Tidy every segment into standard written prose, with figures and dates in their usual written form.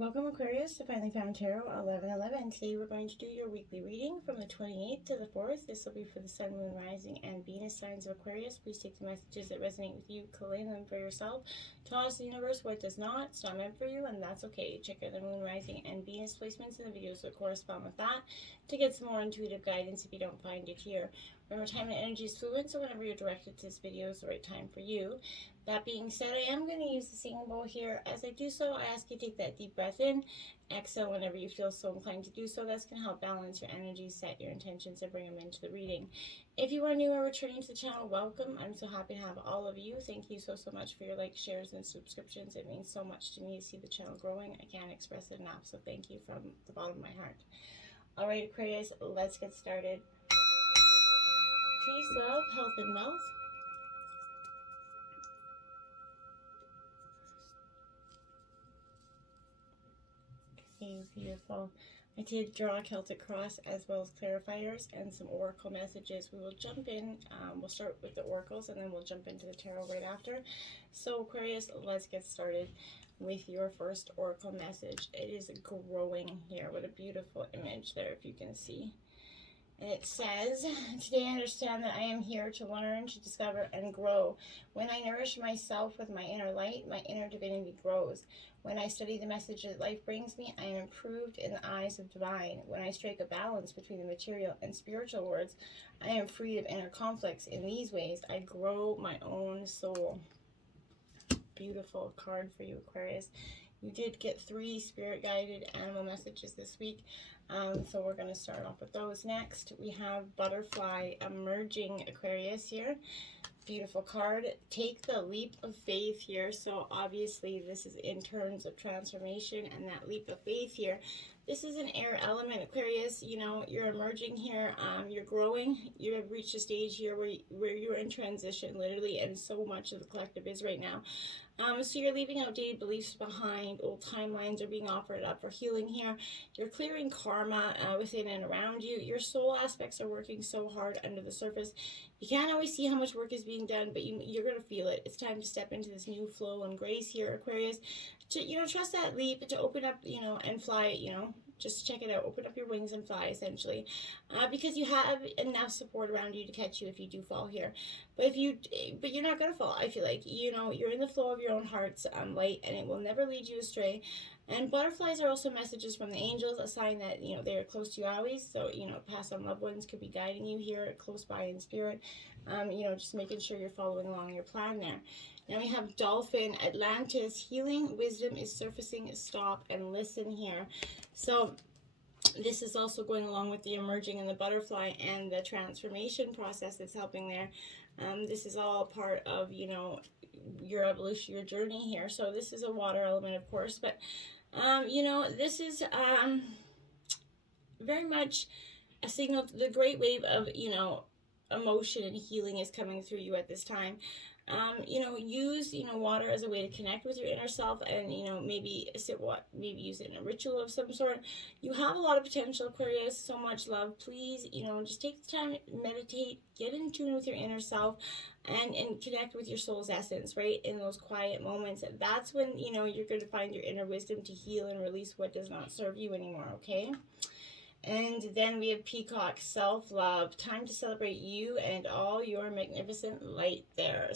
Welcome Aquarius to Finally Found Tarot 1111. Today we're going to do your weekly reading from the 28th to the 4th. This will be for the Sun, Moon, Rising, and Venus signs of Aquarius. Please take the messages that resonate with you, collate them for yourself. Toss the universe what does not. It's not meant for you, and that's okay. Check out the Moon, Rising, and Venus placements in the videos that correspond with that to get some more intuitive guidance if you don't find it here. Remember, time and energy is fluid, so whenever you're directed to this video is the right time for you. That being said, I am going to use the singing bowl here. As I do so, I ask you to take that deep breath in, exhale whenever you feel so inclined to do so. That's going to help balance your energy, set your intentions, and bring them into the reading. If you are new or returning to the channel, welcome. I'm so happy to have all of you. Thank you so much for your likes, shares, and subscriptions. It means so much to me to see the channel growing. I can't express it enough, so thank you from the bottom of my heart. All right, Aquarius, let's get started. Peace, love, health, and wealth. Okay, beautiful. I did draw a Celtic cross as well as clarifiers and some oracle messages. We will jump in. We'll start with the oracles and then we'll jump into the tarot right after. So Aquarius, let's get started with your first oracle message. It is growing here. What a beautiful image there, if you can see. And it says, today I understand that I am here to learn, to discover, and grow. When I nourish myself with my inner light, my inner divinity grows. When I study the message that life brings me, I am improved in the eyes of divine. When I strike a balance between the material and spiritual worlds, I am freed of inner conflicts. In these ways, I grow my own soul. Beautiful card for you, Aquarius. You did get 3 spirit-guided animal messages this week. So we're going to start off with those next. We have Butterfly Emerging, Aquarius here. Beautiful card. Take the leap of faith here. So obviously this is in terms of transformation and that leap of faith here. This is an air element, Aquarius. You know, you're emerging here. You're growing. You have reached a stage here where you're in transition, literally, and so much of the collective is right now. So you're leaving outdated beliefs behind. Old timelines are being offered up for healing here. You're clearing karma within and around you. Your soul aspects are working so hard under the surface. You can't always see how much work is being done, but you're going to feel it. It's time to step into this new flow and grace here, Aquarius. To, trust that leap, to open up, and fly, just check it out. Open up your wings and fly, essentially, because you have enough support around you to catch you if you do fall here. But you're not gonna fall. I feel like you're in the flow of your own heart's light, and it will never lead you astray. And butterflies are also messages from the angels, a sign that they are close to you always. So past on loved ones could be guiding you here, close by in spirit. Just making sure you're following along your plan there. Now we have Dolphin, Atlantis, healing wisdom is surfacing. Stop and listen here. So this is also going along with the emerging and the butterfly and the transformation process that's helping there. This is all part of, your evolution, your journey here. So this is a water element, of course, but, this is very much a signal. The great wave of, emotion and healing is coming through you at this time. Use, water as a way to connect with your inner self and, maybe use it in a ritual of some sort. You have a lot of potential, Aquarius, so much love. Please, just take the time, meditate, get in tune with your inner self and connect with your soul's essence, right? In those quiet moments. That's when, you're going to find your inner wisdom to heal and release what does not serve you anymore, okay? And then we have Peacock, self-love. Time to celebrate you and all your magnificent light there,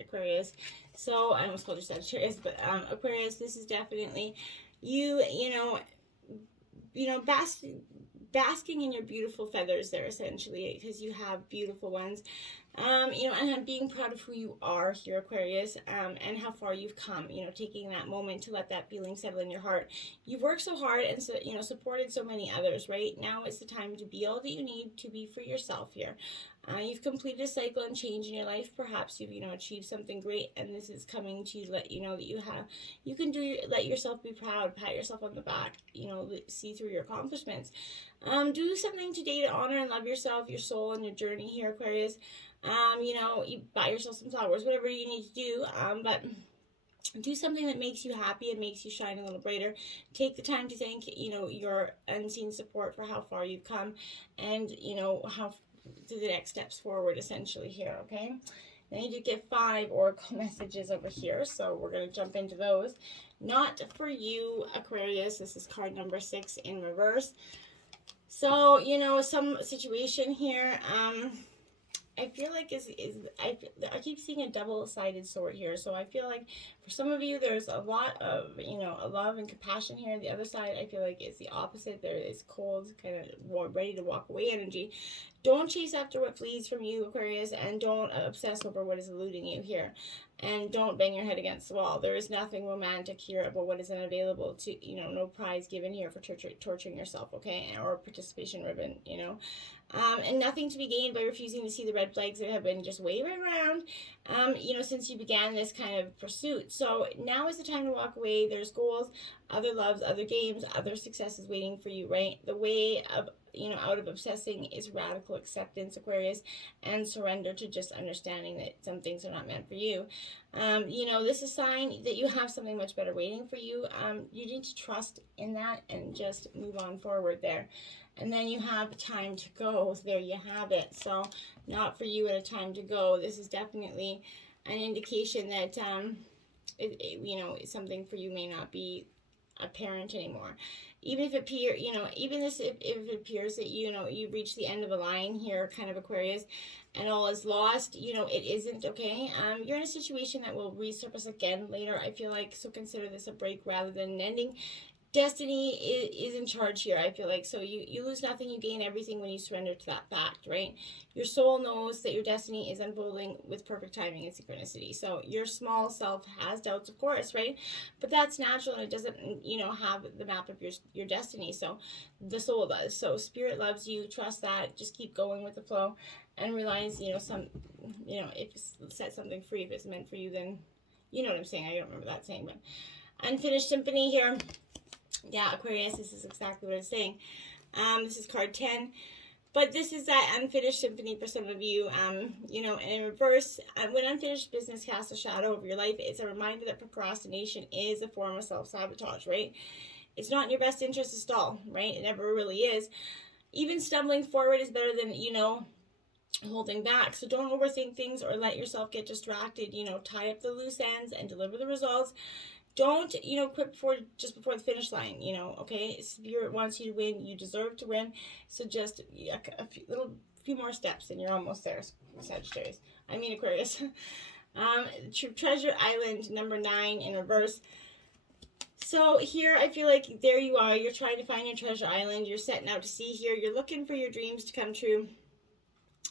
Aquarius. So, I almost called you Sagittarius, but Aquarius, this is definitely you, basking in your beautiful feathers there, essentially, because you have beautiful ones. And being proud of who you are here, Aquarius, and how far you've come, taking that moment to let that feeling settle in your heart. You've worked so hard and, supported so many others, right? Now it's the time to be all that you need to be for yourself here. You've completed a cycle and change in your life. Perhaps you've, achieved something great, and this is coming to let you know that let yourself be proud, pat yourself on the back, see through your accomplishments. Do something today to honor and love yourself, your soul, and your journey here, Aquarius. You buy yourself some flowers, whatever you need to do, but do something that makes you happy and makes you shine a little brighter. Take the time to thank, your unseen support for how far you've come and, how to the next steps forward, essentially, here, okay? Then you did get 5 oracle messages over here, so we're going to jump into those. not for you, Aquarius. This is card number 6 in reverse. So, you know, some situation here, I feel like I keep seeing a double-sided sword here. So I feel like for some of you, there's a lot of, you know, a love and compassion here. The other side, I feel like, is the opposite. There is cold, kind of ready to walk away energy. Don't chase after what flees from you, Aquarius, and don't obsess over what is eluding you here. And don't bang your head against the wall. There is nothing romantic here about what is unavailable to, you know, no prize given here for torturing yourself, okay? Or participation ribbon, you know. And nothing to be gained by refusing to see the red flags that have been just waving around, you know, since you began this kind of pursuit. So now is the time to walk away. There's goals, other loves, other games, other successes waiting for you, right? The way of, you know, out of obsessing is radical acceptance, Aquarius, and surrender to just understanding that some things are not meant for you. You know, this is a sign that you have something much better waiting for you. You need to trust in that and just move on forward there. And then you have time to go. There you have it. So not for you at a time to go. This is definitely an indication that, you know, something for you may not be apparent anymore. Even if it appears, you know, even if it appears that, you know, you've reached the end of a line here, kind of Aquarius, and all is lost, you know, it isn't, okay? You're in a situation that will resurface again later, I feel like, so consider this a break rather than an ending. Destiny is in charge here, I feel like. So you lose nothing, you gain everything when you surrender to that fact, right? Your soul knows that your destiny is unfolding with perfect timing and synchronicity. So your small self has doubts, of course, right? But that's natural, and it doesn't, you know, have the map of your destiny. So the soul does. So spirit loves you. Trust that. Just keep going with the flow and realize, you know, if you set something free, if it's meant for you, then you know what I'm saying. I don't remember that saying, but unfinished symphony here. Yeah, Aquarius, this is exactly what it's saying. This is card 10. But this is that unfinished symphony for some of you. You know, and in reverse, when unfinished business casts a shadow over your life, it's a reminder that procrastination is a form of self-sabotage, right? It's not in your best interest to stall, right? It never really is. Even stumbling forward is better than, you know, holding back. So don't overthink things or let yourself get distracted. You know, tie up the loose ends and deliver the results. Don't, you know, quit just before the finish line, you know, okay? Spirit wants you to win. You deserve to win. So just a few more steps and you're almost there, Sagittarius. Aquarius. Treasure Island, number 9 in reverse. So here I feel like there you are. You're trying to find your treasure island. You're setting out to sea here. You're looking for your dreams to come true.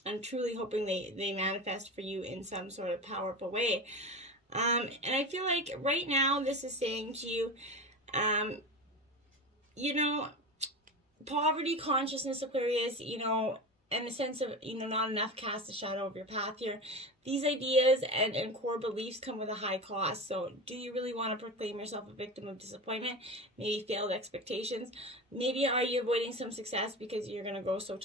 I'm truly hoping they manifest for you in some sort of powerful way. And I feel like right now this is saying to you, you know, poverty consciousness, Aquarius, you know, and the sense of, you know, not enough casts a shadow over your path here. These ideas and core beliefs come with a high cost. So do you really want to proclaim yourself a victim of disappointment? Maybe failed expectations? Maybe are you avoiding some success because you're going to go so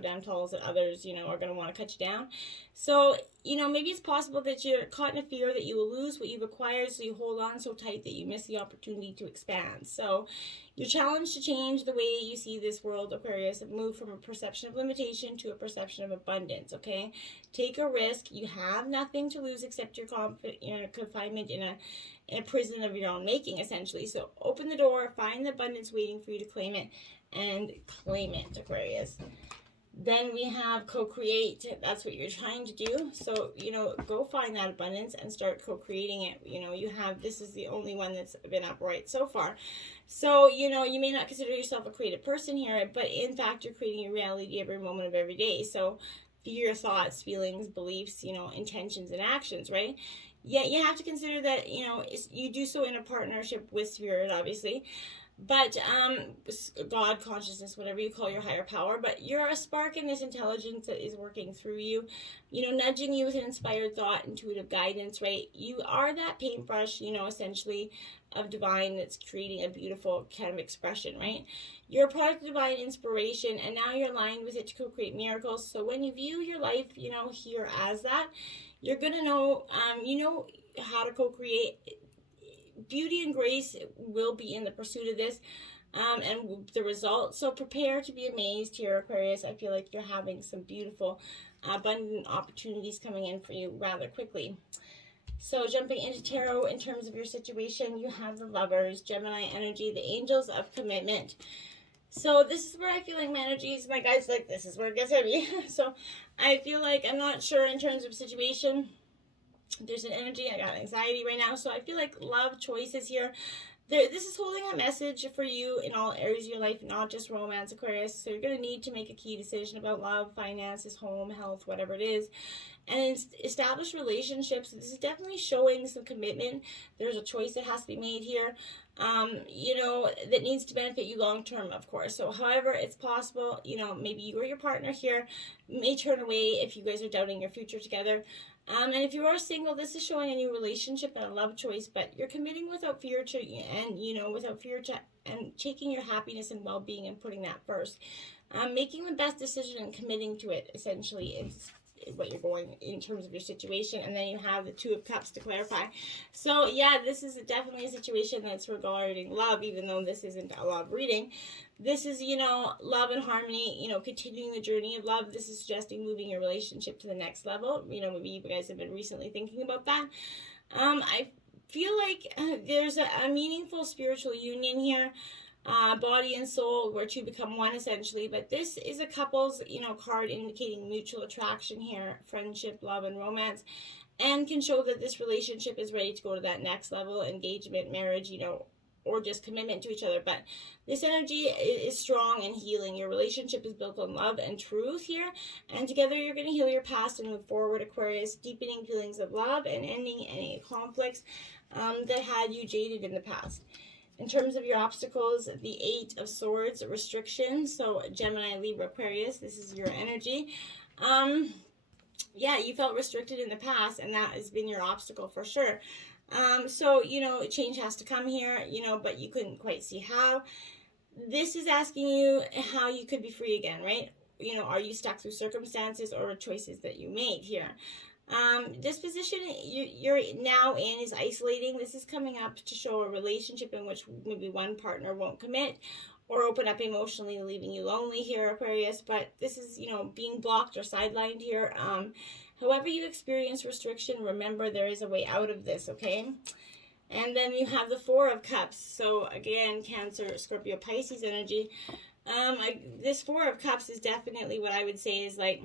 damn tall that others, you know, are going to want to cut you down? So, you know, maybe it's possible that you're caught in a fear that you will lose what you've acquired, so you hold on so tight that you miss the opportunity to expand. So you're challenged to change the way you see this world, Aquarius, and move from a perception of limitation to a perception of abundance, okay? Take a risk. You have nothing to lose except your confinement in a prison of your own making, essentially. So open the door, find the abundance waiting for you to claim it, and claim it, Aquarius. Then we have co-create. That's what you're trying to do. So, you know, go find that abundance and start co-creating it. You know, this is the only one that's been upright so far. So, you know, you may not consider yourself a creative person here, but in fact, you're creating your reality every moment of every day. So, your thoughts, feelings, beliefs, you know, intentions and actions, right? Yet you have to consider that, you know, you do so in a partnership with spirit, obviously. But God, consciousness, whatever you call your higher power, but you're a spark in this intelligence that is working through you, you know, nudging you with an inspired thought, intuitive guidance, right? You are that paintbrush, you know, essentially of divine that's creating a beautiful kind of expression, right? You're a product of divine inspiration, and now you're aligned with it to co-create miracles. So when you view your life, you know, here as that, you're going to know, you know, how to co-create. Beauty and grace will be in the pursuit of this and the results. So prepare to be amazed here, Aquarius. I feel like you're having some beautiful, abundant opportunities coming in for you rather quickly. So jumping into tarot in terms of your situation, you have the Lovers, Gemini energy, the Angels of Commitment. So this is where I feel like my energies, my guys, like this is where it gets heavy. So I feel like I'm not sure in terms of situation. There's an energy, I got anxiety right now. So I feel like love choices here. This is holding a message for you in all areas of your life, not just romance, Aquarius. So you're going to need to make a key decision about love, finances, home, health, whatever it is. And establish relationships. This is definitely showing some commitment. There's a choice that has to be made here, that needs to benefit you long term, of course. So however it's possible, maybe you or your partner here may turn away if you guys are doubting your future together. And if you are single, this is showing a new relationship and a love choice, but you're committing without fear to, and taking your happiness and well-being and putting that first. Making the best decision and committing to it, essentially, is what you're going in terms of your situation. And then you have the Two of Cups to clarify. So yeah, this is definitely a situation that's regarding love, even though this isn't a love reading. This is, love and harmony, continuing the journey of love. This is suggesting moving your relationship to the next level. Maybe you guys have been recently thinking about that. I feel like there's a meaningful spiritual union here. Body and soul, where two become one, essentially. But this is a couple's, card indicating mutual attraction here, friendship, love, and romance, and can show that this relationship is ready to go to that next level, engagement, marriage, or just commitment to each other. But this energy is strong and healing. Your relationship is built on love and truth here, and together you're going to heal your past and move forward, Aquarius, deepening feelings of love and ending any conflicts that had you jaded in the past. In terms of your obstacles, the Eight of Swords, restriction. So Gemini, Libra, Aquarius, this is your energy. Yeah, you felt restricted in the past, and that has been your obstacle for sure. So, change has to come here, but you couldn't quite see how. This is asking you how you could be free again, right? Are you stuck through circumstances or choices that you made here? This position you're now in is isolating. This is coming up to show a relationship in which maybe one partner won't commit or open up emotionally, leaving you lonely here, Aquarius. But this is, being blocked or sidelined here. However you experience restriction, remember there is a way out of this, okay? And then you have the Four of Cups. So again, Cancer, Scorpio, Pisces energy. This Four of Cups is definitely what I would say is like,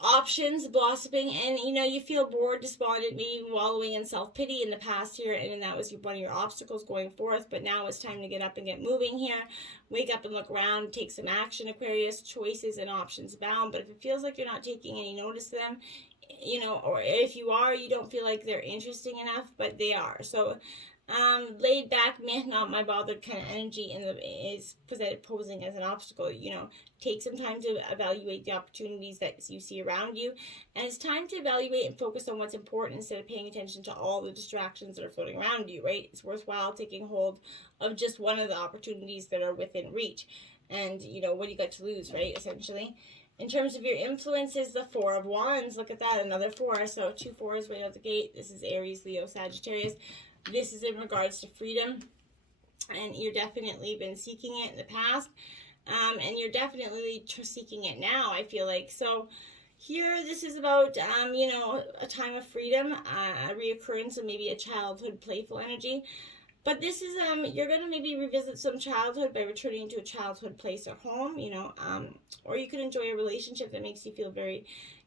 options blossoming, and you feel bored, despondent, maybe wallowing in self-pity in the past here, and that was one of your obstacles going forth. But now it's time to get up and get moving here. Wake up and look around, take some action, Aquarius. Choices and options abound, but if it feels like you're not taking any notice of them, or if you are, you don't feel like they're interesting enough, but they are. So laid back, meh, not my bothered kind of energy is posing as an obstacle. Take some time to evaluate the opportunities that you see around you, and it's time to evaluate and focus on what's important instead of paying attention to all the distractions that are floating around you, right? It's worthwhile taking hold of just one of the opportunities that are within reach, and what do you got to lose, right, essentially. In terms of your influences, the Four of Wands, look at that, another four. So 2 4s right out the gate. This is Aries, Leo, Sagittarius. This is in regards to freedom, and you've definitely been seeking it in the past, and you're definitely seeking it now, I feel like. So here, this is about, a time of freedom, a reoccurrence of maybe a childhood playful energy. But this is, you're going to maybe revisit some childhood by returning to a childhood place or home, or you could enjoy a relationship that makes you feel very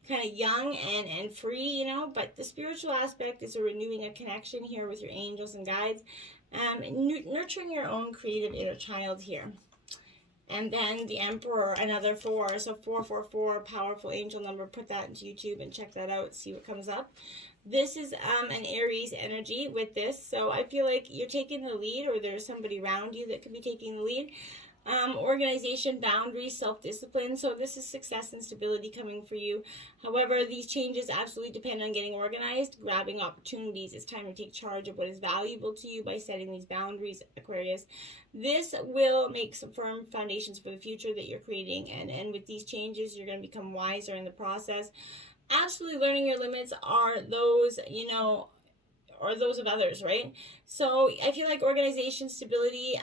kind of young and free, but the spiritual aspect is a renewing a connection here with your angels and guides, nurturing your own creative inner child here. And then the Emperor, another 4, so 444, powerful angel number. Put that into YouTube and check that out, see what comes up. This is an Aries energy with this, so I feel like you're taking the lead, or there's somebody around you that could be taking the lead. Organization, boundaries, self-discipline. So this is success and stability coming for you. However, these changes absolutely depend on getting organized, grabbing opportunities. It's time to take charge of what is valuable to you by setting these boundaries, Aquarius. This will make some firm foundations for the future that you're creating. And with these changes, you're going to become wiser in the process. Absolutely learning your limits are those, or those of others, right? So I feel like organization, stability,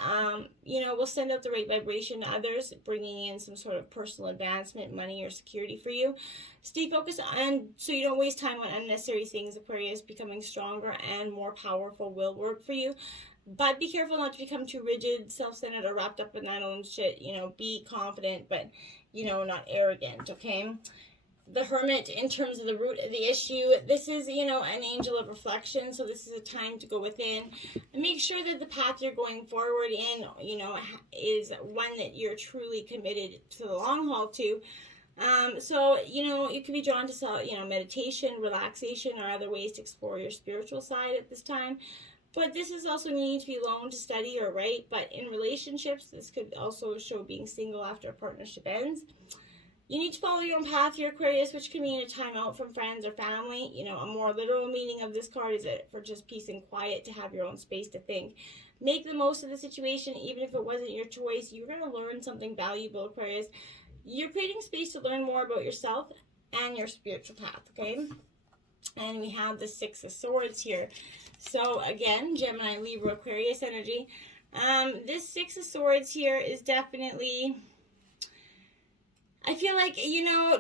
will send out the right vibration to others, bringing in some sort of personal advancement, money, or security for you. Stay focused on, so you don't waste time on unnecessary things. Aquarius, becoming stronger and more powerful will work for you. But be careful not to become too rigid, self-centered, or wrapped up in that own shit. Be confident, but, not arrogant, okay? The Hermit, in terms of the root of the issue, this is, an angel of reflection. So this is a time to go within and make sure that the path you're going forward in, is one that you're truly committed to the long haul to. So, you can be drawn to, meditation, relaxation, or other ways to explore your spiritual side at this time. But this is also needing to be alone to study or write. But in relationships, this could also show being single after a partnership ends. You need to follow your own path here, Aquarius, which can mean a time out from friends or family. A more literal meaning of this card is for just peace and quiet, to have your own space to think. Make the most of the situation, even if it wasn't your choice. You're going to learn something valuable, Aquarius. You're creating space to learn more about yourself and your spiritual path, okay? And we have the Six of Swords here. So, again, Gemini, Libra, Aquarius energy. This Six of Swords here is definitely, I feel like,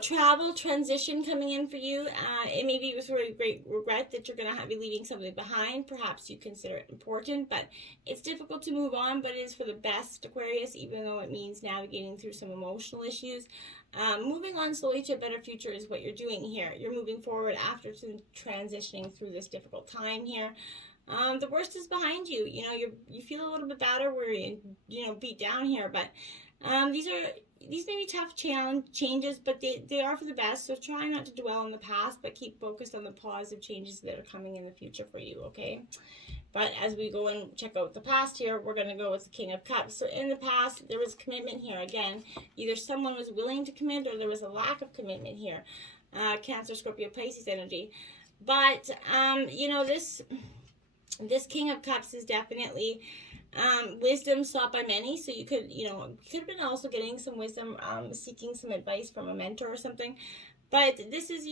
travel, transition coming in for you. It may be with really great regret that you're going to be leaving something behind. Perhaps you consider it important, but it's difficult to move on, but it is for the best, Aquarius, even though it means navigating through some emotional issues. Moving on slowly to a better future is what you're doing here. You're moving forward after transitioning through this difficult time here. The worst is behind you. You feel a little bit better, worried, beat down here, but these may be tough changes, but they are for the best. So try not to dwell on the past, but keep focused on the positive changes that are coming in the future for you, okay? But as we go and check out the past here, we're going to go with the King of Cups. So in the past, there was commitment here. Again, either someone was willing to commit or there was a lack of commitment here. Cancer, Scorpio, Pisces energy. But, this King of Cups is definitely wisdom sought by many. So you could have been also getting some wisdom, seeking some advice from a mentor or something. But this is,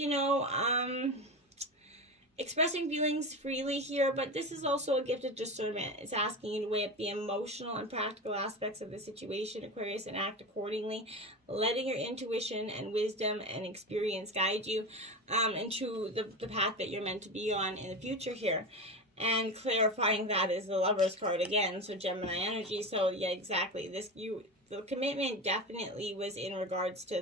expressing feelings freely here, but this is also a gift of discernment. It's asking you to weigh up the emotional and practical aspects of the situation, Aquarius, and act accordingly, letting your intuition and wisdom and experience guide you into the path that you're meant to be on in the future here. And clarifying that is the Lover's card again, so Gemini energy. So yeah, exactly. The commitment definitely was in regards to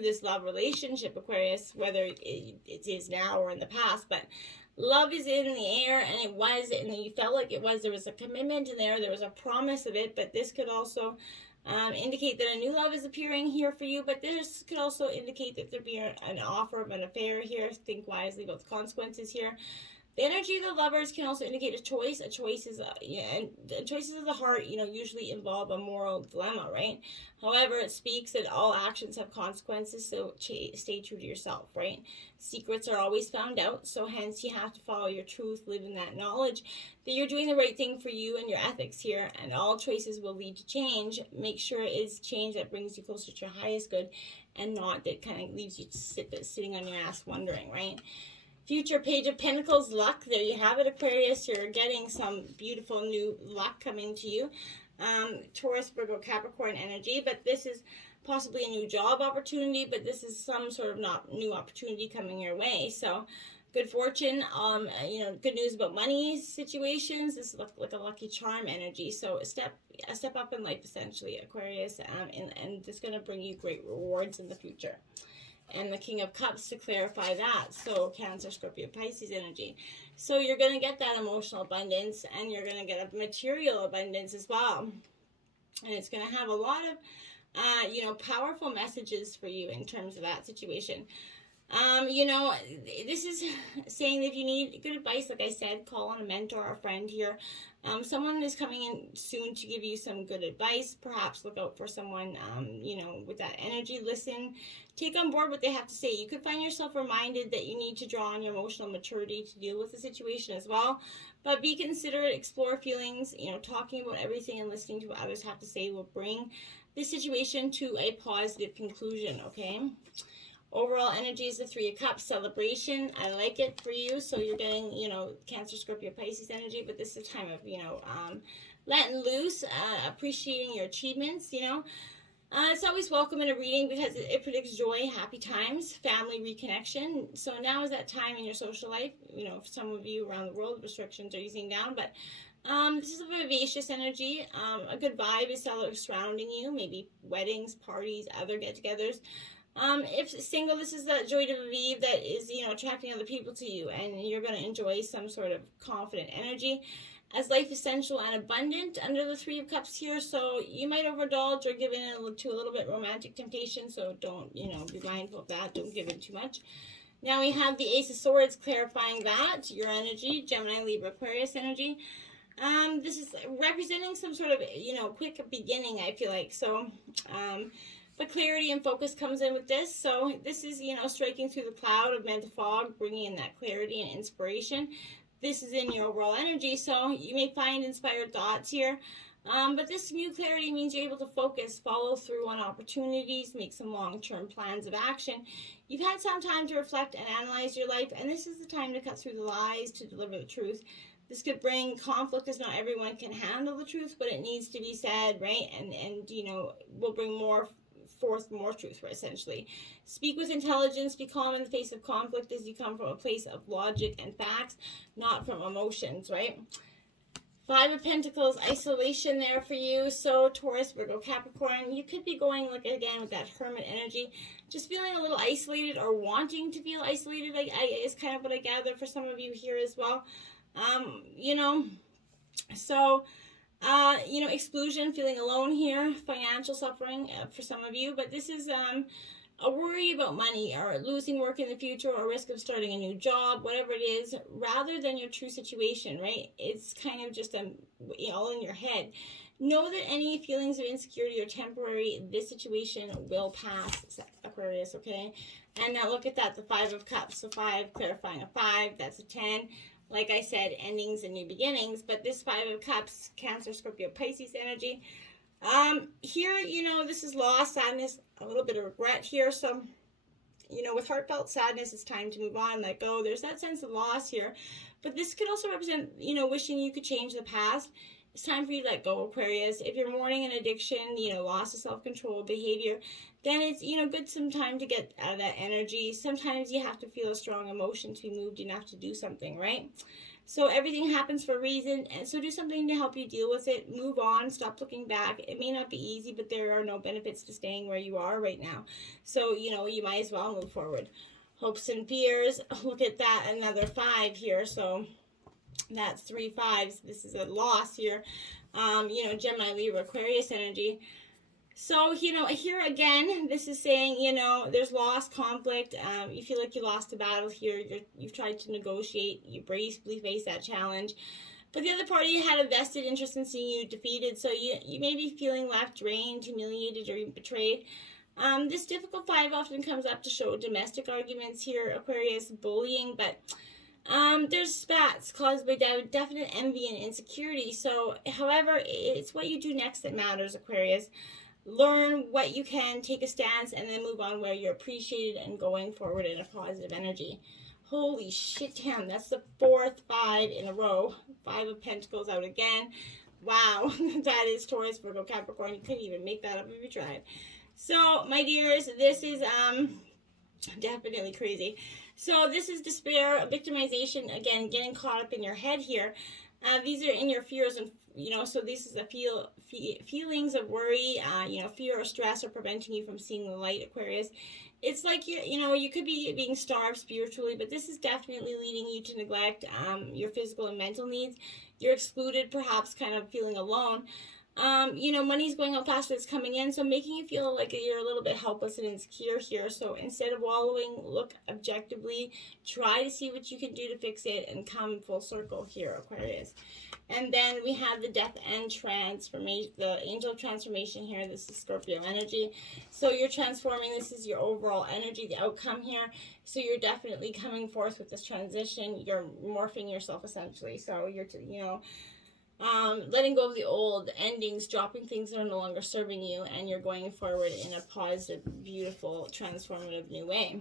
this love relationship, Aquarius, whether it is now or in the past, but love is in the air, and it was, and you felt like it was. There was a commitment in there was a promise of it, but this could also indicate that a new love is appearing here for you, but this could also indicate that there be an offer of an affair here. Think wisely about the consequences here. The energy of the Lovers can also indicate a choice. Choices of the heart, usually involve a moral dilemma, right? However, it speaks that all actions have consequences, so stay true to yourself, right? Secrets are always found out, so hence you have to follow your truth, live in that knowledge that you're doing the right thing for you and your ethics here, and all choices will lead to change. Make sure it is change that brings you closer to your highest good, and not that kind of leaves you sitting on your ass wondering, right? Future Page of Pentacles, luck. There you have it, Aquarius. You're getting some beautiful new luck coming to you. Taurus, Virgo, Capricorn energy. But this is possibly a new job opportunity. But this is some sort of not new opportunity coming your way. So good fortune. Good news about money situations. This is like a lucky charm energy. So a step up in life, essentially, Aquarius. And it's going to bring you great rewards in the future. And the King of Cups to clarify that. So Cancer, Scorpio, Pisces energy. So you're going to get that emotional abundance, and you're going to get a material abundance as well. And it's going to have a lot of, powerful messages for you in terms of that situation. This is saying that if you need good advice, like I said, call on a mentor or a friend here. Someone is coming in soon to give you some good advice. Perhaps look out for someone, with that energy. Listen, take on board what they have to say. You could find yourself reminded that you need to draw on your emotional maturity to deal with the situation as well. But be considerate, explore feelings, talking about everything and listening to what others have to say will bring this situation to a positive conclusion, okay? Overall energy is the Three of Cups, celebration. I like it for you. So you're getting, you know, Cancer, Scorpio, Pisces energy, but this is a time of, you know, letting loose, appreciating your achievements, you know. It's always welcome in a reading because it predicts joy, happy times, family reconnection. So now is that time in your social life. You know, for some of you around the world, restrictions are easing down, but this is a vivacious energy. A good vibe is surrounding you, maybe weddings, parties, other get-togethers. If single, this is that joy de vivre that is, you know, attracting other people to you, and you're going to enjoy some sort of confident energy. As life is sensual and abundant under the Three of Cups here, so you might overindulge or give in to a little bit romantic temptation, so don't, you know, be mindful of that. Don't give in too much. Now we have the Ace of Swords clarifying that, your energy, Gemini, Libra, Aquarius energy. This is representing some sort of, you know, quick beginning, I feel like, so, but clarity and focus comes in with this. So this is, you know, striking through the cloud of mental fog, bringing in that clarity and inspiration. This is in your overall energy, so you may find inspired thoughts here. But this new clarity means you're able to focus, follow through on opportunities, make some long-term plans of action. You've had some time to reflect and analyze your life, and this is the time to cut through the lies, to deliver the truth. This could bring conflict, as not everyone can handle the truth, but it needs to be said, right? And you know, will bring forth more truth, essentially. Speak with intelligence, be calm in the face of conflict as you come from a place of logic and facts, not from emotions, right? Five of Pentacles, isolation there for you. So Taurus, Virgo, Capricorn, you could be going, like, again, with that hermit energy, just feeling a little isolated or wanting to feel isolated, is kind of what I gather for some of you here as well. You know, so you know, exclusion, feeling alone here, financial suffering for some of you, but this is a worry about money or losing work in the future or risk of starting a new job, whatever it is, rather than your true situation, right? It's kind of just all in your head. Know that any feelings of insecurity are temporary. This situation will pass, Aquarius, okay? And now look at that, the Five of Cups. So 5, clarifying a 5, that's a 10. Like I said, endings and new beginnings, but this Five of Cups, Cancer, Scorpio, Pisces energy. Here, you know, this is loss, sadness, a little bit of regret here. So, you know, with heartfelt sadness, it's time to move on, let go. There's that sense of loss here. But this could also represent, you know, wishing you could change the past. It's time for you to let go, Aquarius. If you're mourning an addiction, you know, loss of self-control, behavior, then it's, you know, good some time to get out of that energy. Sometimes you have to feel a strong emotion to be moved enough to do something, right? So everything happens for a reason, and so do something to help you deal with it. Move on, stop looking back. It may not be easy, but there are no benefits to staying where you are right now. So, you know, you might as well move forward. Hopes and fears, look at that, another 5 here. So that's 3 5s. This is a loss here. You know, Gemini, Libra, Aquarius energy. So, you know, here again, this is saying, you know, there's loss, conflict. You feel like you lost a battle here. You've tried to negotiate. You bravely face that challenge. But the other party had a vested interest in seeing you defeated. So you may be feeling left, drained, humiliated, or even betrayed. This difficult 5 often comes up to show domestic arguments here, Aquarius, bullying, but there's spats caused by definite envy and insecurity. So, however, it's what you do next that matters, Aquarius. Learn what you can, take a stance, and then move on where you're appreciated and going forward in a positive energy. Holy shit, damn, that's the 4th 5 in a row. 5 of Pentacles out again. Wow, that is Taurus, Virgo, Capricorn. You couldn't even make that up if you tried. So, my dears, this is definitely crazy. So this is despair, victimization, again, getting caught up in your head here. These are in your fears, and you know, so this is the feelings of worry, you know, fear or stress are preventing you from seeing the light, Aquarius. It's like, you know, you could be being starved spiritually, but this is definitely leading you to neglect your physical and mental needs. You're excluded, perhaps kind of feeling alone. You know, money's going out faster than it's coming in, so making you feel like you're a little bit helpless and insecure here. So instead of wallowing, look objectively, try to see what you can do to fix it, and come full circle here, Aquarius. And then we have the death and transformation, the angel of transformation here. This is Scorpio energy. So you're transforming. This is your overall energy, the outcome here. So you're definitely coming forth with this transition. You're morphing yourself, essentially. So you're, you know, letting go of the old, endings, dropping things that are no longer serving you, and you're going forward in a positive, beautiful, transformative new way.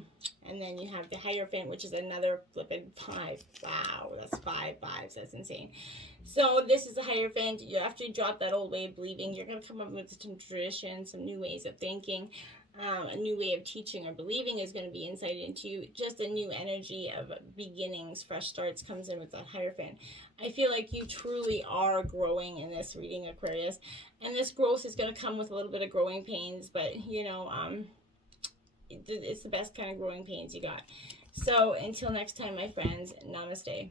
And then you have the Hierophant, which is another flippin' 5. Wow, that's 5 5s. That's insane. So this is the Hierophant. After you drop that old way of believing, you're going to come up with some traditions, some new ways of thinking. A new way of teaching or believing is going to be incited into you. Just a new energy of beginnings, fresh starts comes in with that Hierophant. I feel like you truly are growing in this reading, Aquarius. And this growth is going to come with a little bit of growing pains, but, it's the best kind of growing pains you got. So until next time, my friends, namaste.